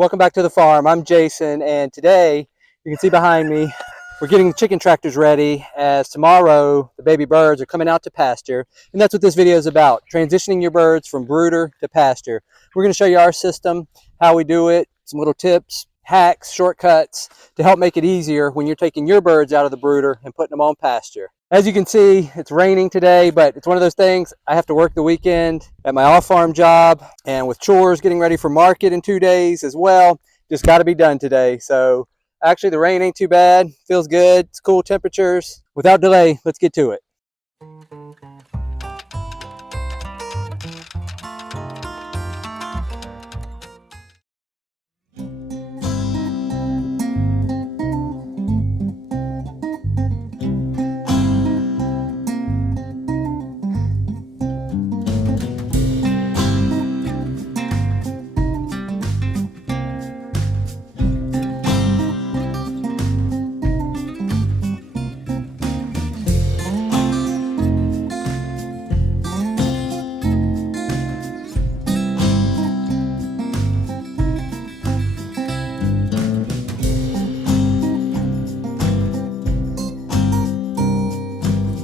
Welcome back to the farm. I'm Jason, and today you can see behind me we're getting the chicken tractors ready, as tomorrow the baby birds are coming out to pasture, and that's what this video is about, transitioning your birds from brooder to pasture. We're going to show you our system, how we do it, some little tips, hacks, shortcuts to help make it easier when you're taking your birds out of the brooder and putting them on pasture. As you can see, it's raining today, but it's one of those things. I have to work the weekend at my off-farm job, and with chores, getting ready for market in 2 days as well, just got to be done today. So actually the rain ain't too bad, feels good, it's cool temperatures. Without delay, let's get to it.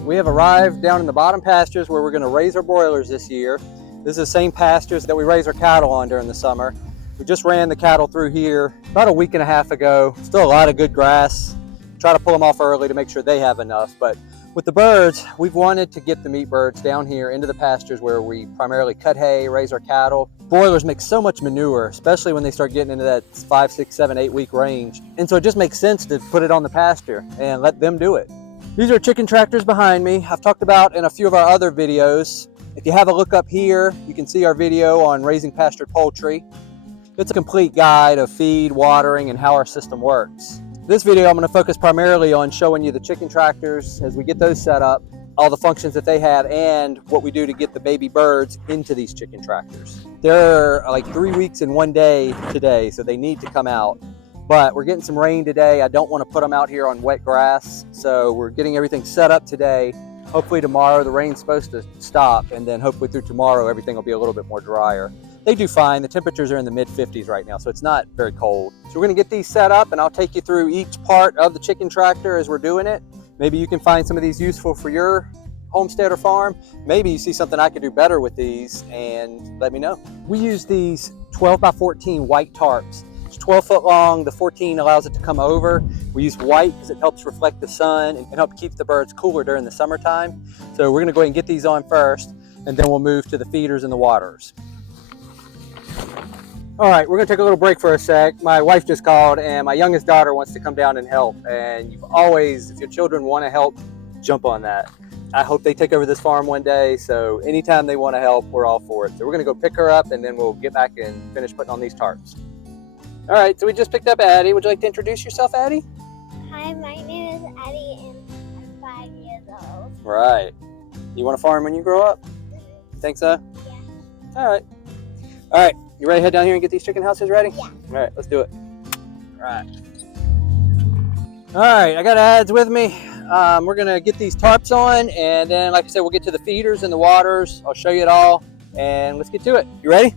We have arrived down in the bottom pastures where we're going to raise our broilers this year. This is the same pastures that we raise our cattle on during the summer. We just ran the cattle through here about a week and a half ago. Still a lot of good grass. Try to pull them off early to make sure they have enough. But with the birds, we've wanted to get the meat birds down here into the pastures where we primarily cut hay, raise our cattle. Broilers make so much manure, especially when they start getting into that 5, 6, 7, 8 week range. And so it just makes sense to put it on the pasture and let them do it. These are chicken tractors behind me. I've talked about in a few of our other videos. If you have a look up here, you can see our video on raising pastured poultry. It's a complete guide of feed, watering, and how our system works. This video, I'm going to focus primarily on showing you the chicken tractors as we get those set up, all the functions that they have, and what we do to get the baby birds into these chicken tractors. They're like 3 weeks and 1 day today, so they need to come out. But we're getting some rain today. I don't want to put them out here on wet grass, so we're getting everything set up today. Hopefully tomorrow the rain's supposed to stop, and then hopefully through tomorrow everything will be a little bit more drier. They do fine. The temperatures are in the mid-50s right now, so it's not very cold. So we're going to get these set up, and I'll take you through each part of the chicken tractor as we're doing it. Maybe you can find some of these useful for your homestead or farm. Maybe you see something I could do better with these, and let me know. We use these 12 by 14 white tarps. 12 foot long, the 14 allows it to come over. We use white because it helps reflect the sun and help keep the birds cooler during the summertime. So we're going to go ahead and get these on first, and then we'll move to the feeders and the waterers. All right, we're going to take a little break for a sec. My wife just called, and my youngest daughter wants to come down and help. And you've always, if your children want to help, jump on that. I hope they take over this farm one day, so anytime they want to help, we're all for it. So we're going to go pick her up, and then we'll get back and finish putting on these tarps. All right, so we just picked up Addie. Would you like to introduce yourself, Addie? Hi, my name is Addie, and I'm 5 years old. Right. You want to farm when you grow up? You think so? Yeah. All right. All right, you ready to head down here and get these chicken houses ready? Yeah. All right, let's do it. All right. All right, I got ads with me. We're going to get these tarps on, and then, like I said, we'll get to the feeders and the waters. I'll show you it all, and let's get to it. You ready?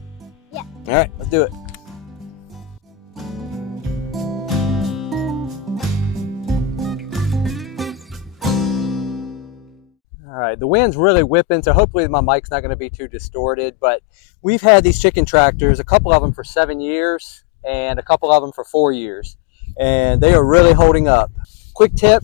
Yeah. All right, let's do it. All right, the wind's really whipping, so hopefully my mic's not going to be too distorted, but we've had these chicken tractors, a couple of them for 7 years and a couple of them for 4 years, and they are really holding up. Quick tip,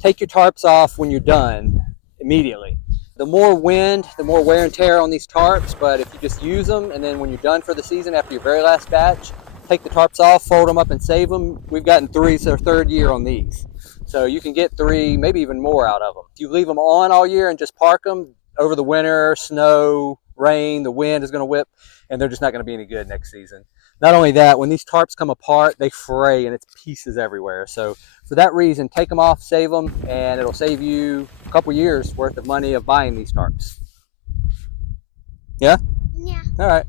take your tarps off when you're done immediately. The more wind, the more wear and tear on these tarps, but if you just use them, and then when you're done for the season after your very last batch, take the tarps off, fold them up, and save them. We've gotten 3, so 3rd year on these. So you can get 3, maybe even more out of them. If you leave them on all year and just park them over the winter, snow, rain, the wind is going to whip, and they're just not going to be any good next season. Not only that, when these tarps come apart, they fray and it's pieces everywhere. So for that reason, take them off, save them, and it'll save you a couple years worth of money of buying these tarps. Yeah? Yeah. All right.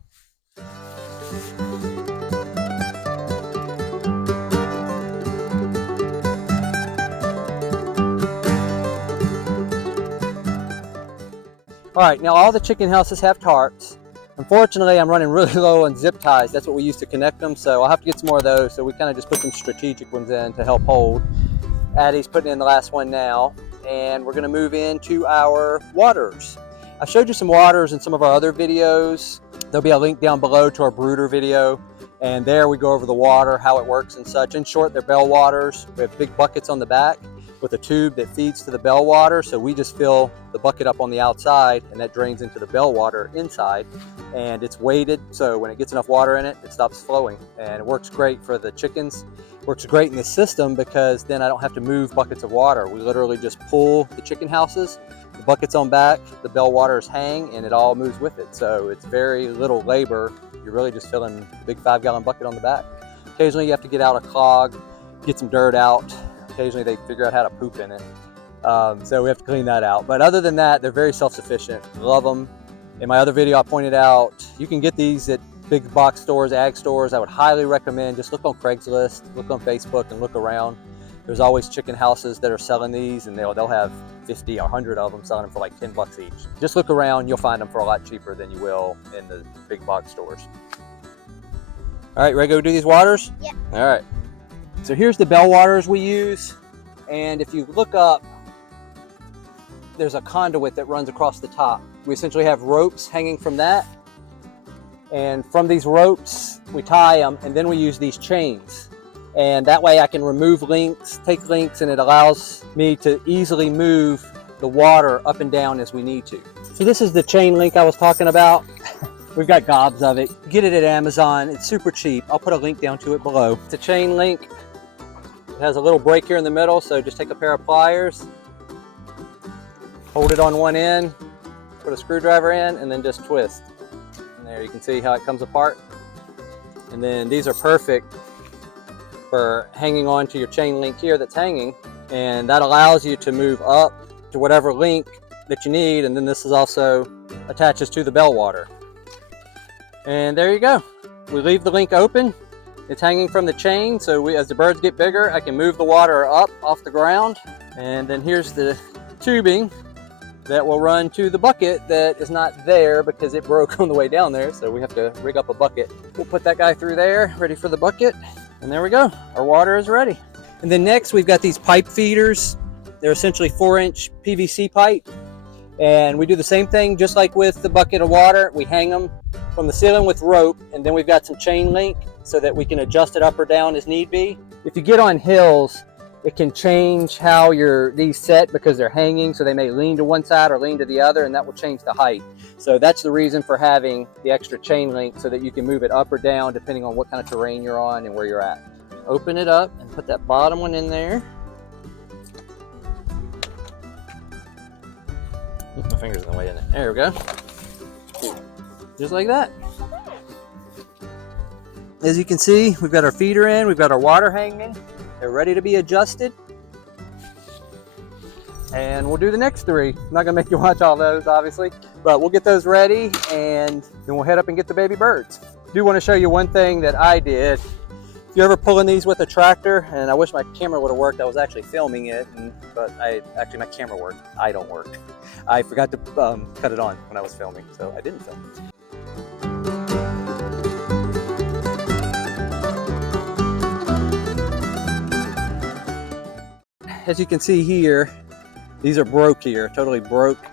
All right, now all the chicken houses have tarps. Unfortunately, I'm running really low on zip ties. That's what we use to connect them, so I'll have to get some more of those. So we kind of just put some strategic ones in to help hold. Addie's putting in the last one now, and we're gonna move into our waters. I showed you some waters in some of our other videos. There'll be a link down below to our Brooder video, and there we go over the water, how it works and such. In short, they're bell waters. We have big buckets on the back with a tube that feeds to the bell water, so we just fill the bucket up on the outside, and that drains into the bell water inside, and it's weighted, so when it gets enough water in it, it stops flowing, and it works great for the chickens. It works great in this system because then I don't have to move buckets of water. We literally just pull the chicken houses, the bucket's on back, the bell waters hang, and it all moves with it, so it's very little labor. You're really just filling a big 5-gallon bucket on the back. Occasionally you have to get out a clog, get some dirt out. Occasionally they figure out how to poop in it. So we have to clean that out. But other than that, they're very self-sufficient. Love them. In my other video, I pointed out, you can get these at big box stores, ag stores. I would highly recommend, just look on Craigslist, look on Facebook and look around. There's always chicken houses that are selling these, and they'll have 50 or 100 of them selling them for like 10 bucks each. Just look around, you'll find them for a lot cheaper than you will in the big box stores. All right, ready to go do these waters? Yeah. All right. So here's the bell waters we use, and if you look up, there's a conduit that runs across the top. We essentially have ropes hanging from that, and from these ropes we tie them, and then we use these chains, and that way I can remove links, take links, and it allows me to easily move the water up and down as we need to. So this is the chain link I was talking about. We've got gobs of it. Get it at Amazon. It's super cheap. I'll put a link down to it below. It's a chain link. It has a little break here in the middle, so just take a pair of pliers, hold it on one end, put a screwdriver in, and then just twist. And there you can see how it comes apart. And then these are perfect for hanging on to your chain link here that's hanging, and that allows you to move up to whatever link that you need, and then this is also attaches to the bell water. And there you go. We leave the link open. It's hanging from the chain, so as the birds get bigger, I can move the water up off the ground. And then here's the tubing that will run to the bucket that is not there because it broke on the way down there, so we have to rig up a bucket. We'll put that guy through there, ready for the bucket, and there we go. Our water is ready. And then next we've got these pipe feeders. They're essentially 4-inch PVC pipe, and we do the same thing just like with the bucket of water. We hang them from the ceiling with rope, and then we've got some chain link so that we can adjust it up or down as need be. If you get on hills, it can change how these set because they're hanging, so they may lean to one side or lean to the other, and that will change the height. So that's the reason for having the extra chain link, so that you can move it up or down depending on what kind of terrain you're on and where you're at. Open it up and put that bottom one in there. My finger's in the way, isn't it? There we go. Just like that. As you can see, we've got our feeder in, we've got our water hanging. They're ready to be adjusted. And we'll do the next 3. I'm not gonna make you watch all those, obviously, but we'll get those ready and then we'll head up and get the baby birds. I do want to show you one thing that I did. If you're ever pulling these with a tractor, and I wish my camera would have worked, I was actually filming it, but actually my camera worked, I don't work. I forgot to cut it on when I was filming, so I didn't film it. As you can see here, these are broke here, totally broke.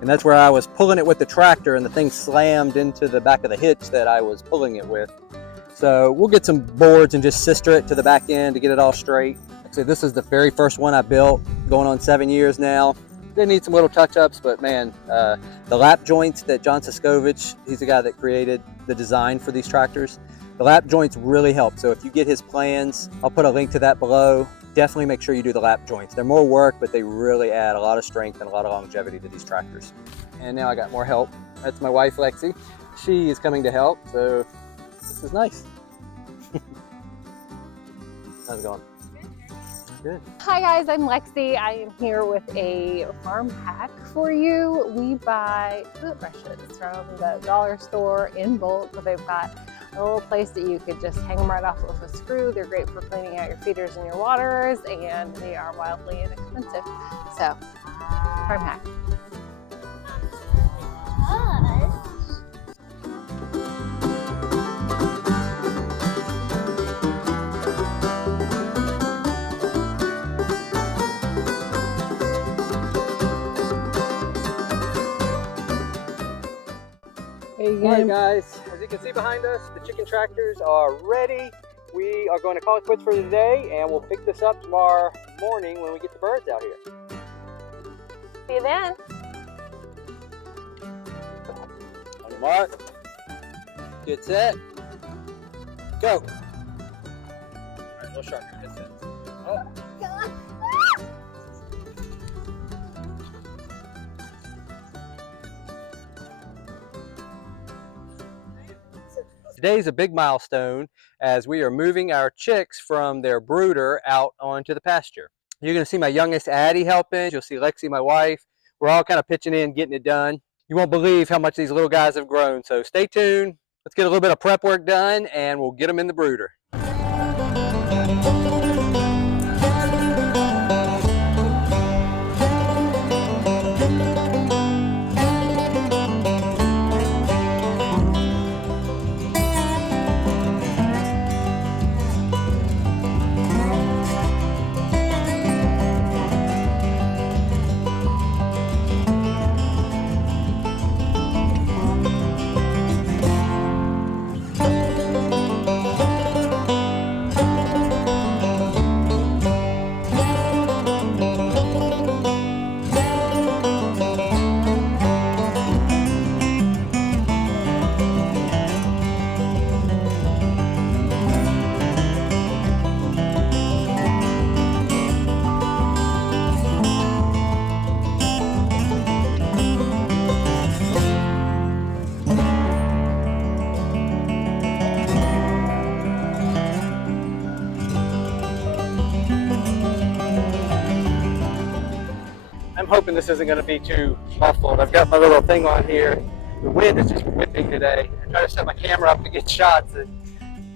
And that's where I was pulling it with the tractor and the thing slammed into the back of the hitch that I was pulling it with. So we'll get some boards and just sister it to the back end to get it all straight. So this is the very first one I built, going on 7 years now. They need some little touch-ups, but man, the lap joints that John Suscovich, he's the guy that created the design for these tractors. The lap joints really help. So if you get his plans, I'll put a link to that below. Definitely make sure you do the lap joints. They're more work, but they really add a lot of strength and a lot of longevity to these tractors. And now I got more help. That's my wife, Lexi. She is coming to help, so this is nice. How's it going? Good. Hi guys, I'm Lexi. I am here with a farm hack for you. We buy foot brushes from the dollar store in bulk. So they've got a little place that you could just hang them right off with a screw. They're great for cleaning out your feeders and your waters, and they are wildly inexpensive. So, farm hack. you All right, game? guys, as you can see behind us, the chicken tractors are ready. We are going to call it quits for the day, and we'll pick this up tomorrow morning when we get the birds out here. See you then. On your mark, get set, go. All right, a little sharper, get set. Oh. Today's a big milestone as we are moving our chicks from their brooder out onto the pasture. You're going to see my youngest Addie helping. You'll see Lexi, my wife. We're all kind of pitching in, getting it done. You won't believe how much these little guys have grown. So stay tuned. Let's get a little bit of prep work done and we'll get them in the brooder. I'm hoping this isn't going to be too muffled. I've got my little thing on here. The wind is just whipping today. I try to set my camera up to get shots and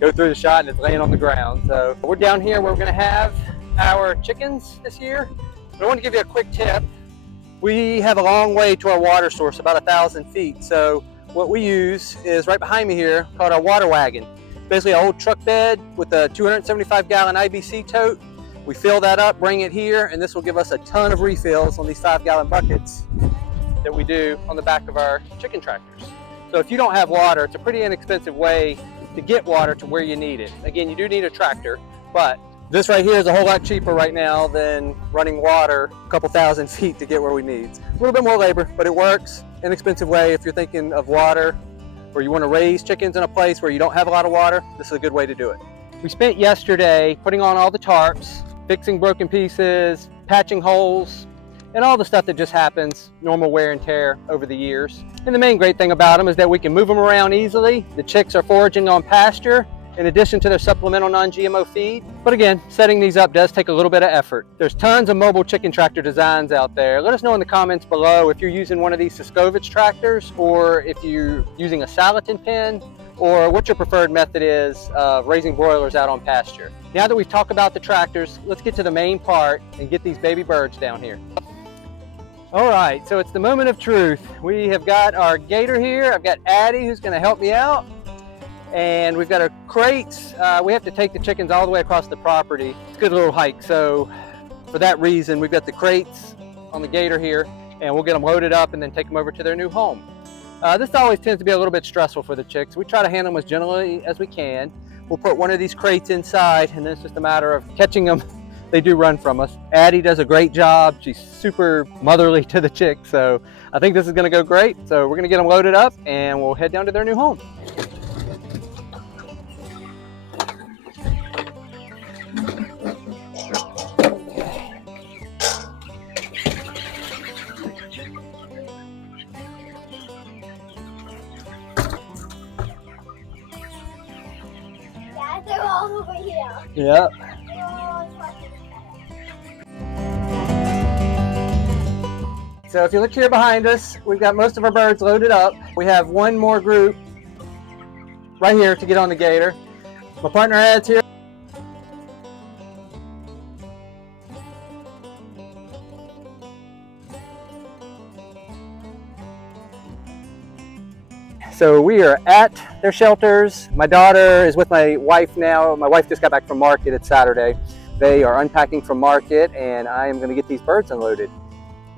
go through the shot and it's laying on the ground. So we're down here where we're going to have our chickens this year. But I want to give you a quick tip. We have a long way to our water source, about 1,000 feet. So what we use is right behind me here, called our water wagon. Basically an old truck bed with a 275-gallon IBC tote. We fill that up, bring it here, and this will give us a ton of refills on these 5-gallon buckets that we do on the back of our chicken tractors. So if you don't have water, it's a pretty inexpensive way to get water to where you need it. Again, you do need a tractor, but this right here is a whole lot cheaper right now than running water a couple thousand feet to get where we need. A little bit more labor, but it works. Inexpensive way if you're thinking of water or you want to raise chickens in a place where you don't have a lot of water, this is a good way to do it. We spent yesterday putting on all the tarps, fixing broken pieces, patching holes, and all the stuff that just happens, normal wear and tear over the years. And the main great thing about them is that we can move them around easily. The chicks are foraging on pasture in addition to their supplemental non-GMO feed. But again, setting these up does take a little bit of effort. There's tons of mobile chicken tractor designs out there. Let us know in the comments below if you're using one of these Suscovich tractors or if you're using a Salatin pen, or what your preferred method is of raising broilers out on pasture. Now that we've talked about the tractors, let's get to the main part and get these baby birds down here. All right, so it's the moment of truth. We have got our gator here. I've got Addie who's gonna help me out. And we've got our crates. We have to take the chickens all the way across the property. It's a good little hike, so for that reason, we've got the crates on the gator here, and we'll get them loaded up and then take them over to their new home. This always tends to be a little bit stressful for the chicks. We try to handle them as gently as we can. We'll put one of these crates inside, and then it's just a matter of catching them. They do run from us. Addie does a great job. She's super motherly to the chicks, so I think this is gonna go great. So we're gonna get them loaded up, and we'll head down to their new home. They're all over here. Yeah. So if you look here behind us, we've got most of our birds loaded up. We have one more group right here to get on the gator. My partner Ed's here. So we are at their shelters. My daughter is with my wife now. My wife just got back from market. It's Saturday. They are unpacking from market, and I am going to get these birds unloaded.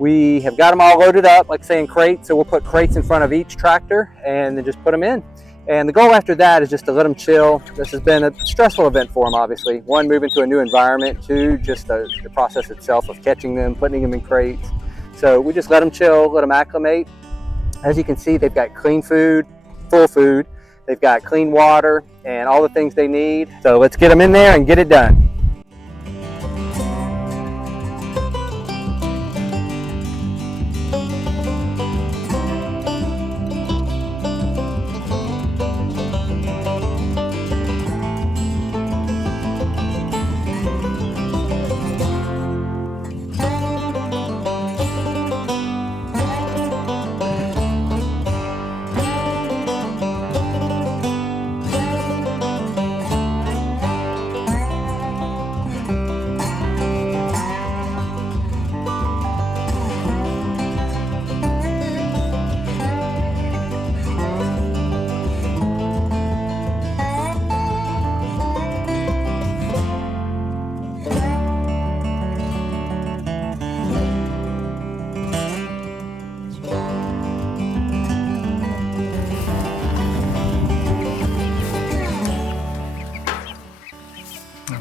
We have got them all loaded up, like saying crates, so we'll put crates in front of each tractor and then just put them in. And the goal after that is just to let them chill. This has been a stressful event for them, obviously. One, moving to a new environment. Two, just the process itself of catching them, putting them in crates. So we just let them chill, let them acclimate. As you can see, they've got clean food, full food. They've got clean water and all the things they need. So let's get them in there and get it done.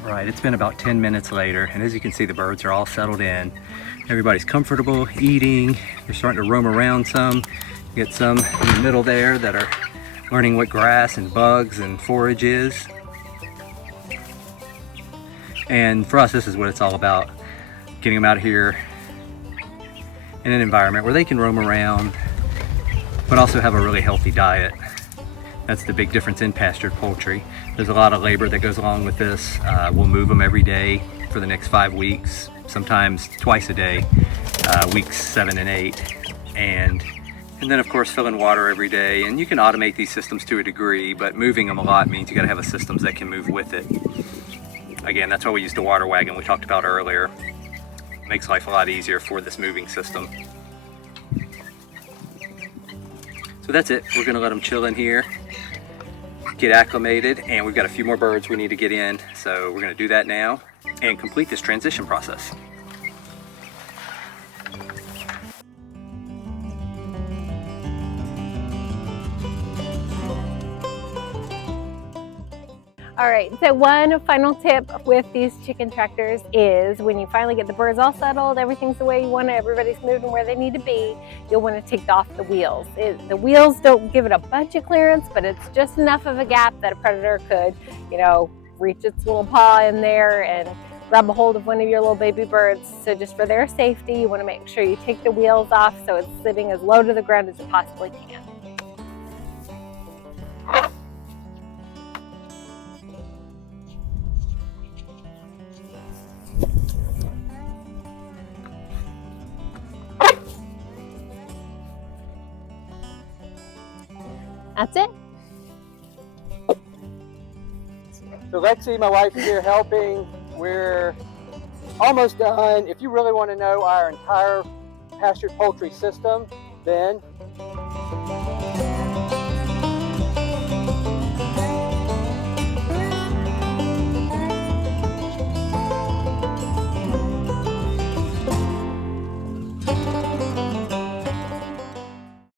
Right, it's been about 10 minutes later, and as you can see, the birds are all settled in. Everybody's comfortable eating. They're starting to roam around some. You get some in the middle there that are learning what grass and bugs and forage is. And for us, this is what it's all about. Getting them out of here in an environment where they can roam around, but also have a really healthy diet. That's the big difference in pastured poultry. There's a lot of labor that goes along with this. We'll move them every day for the next 5 weeks, sometimes twice a day, weeks 7 and 8. And then of course filling water every day. And you can automate these systems to a degree, but moving them a lot means you gotta have a systems that can move with it. Again, that's why we use the water wagon we talked about earlier. Makes life a lot easier for this moving system. So that's it. We're gonna let them chill in here, get acclimated, and we've got a few more birds we need to get in. So we're gonna do that now and complete this transition process. All right, so one final tip with these chicken tractors is when you finally get the birds all settled, everything's the way you want it, everybody's moving where they need to be, you'll want to take off the wheels. The wheels don't give it a bunch of clearance, but it's just enough of a gap that a predator could, reach its little paw in there and grab a hold of one of your little baby birds. So just for their safety, you want to make sure you take the wheels off so it's sitting as low to the ground as it possibly can. That's it. So Lexi, my wife, is here helping. We're almost done. If you really want to know our entire pastured poultry system, then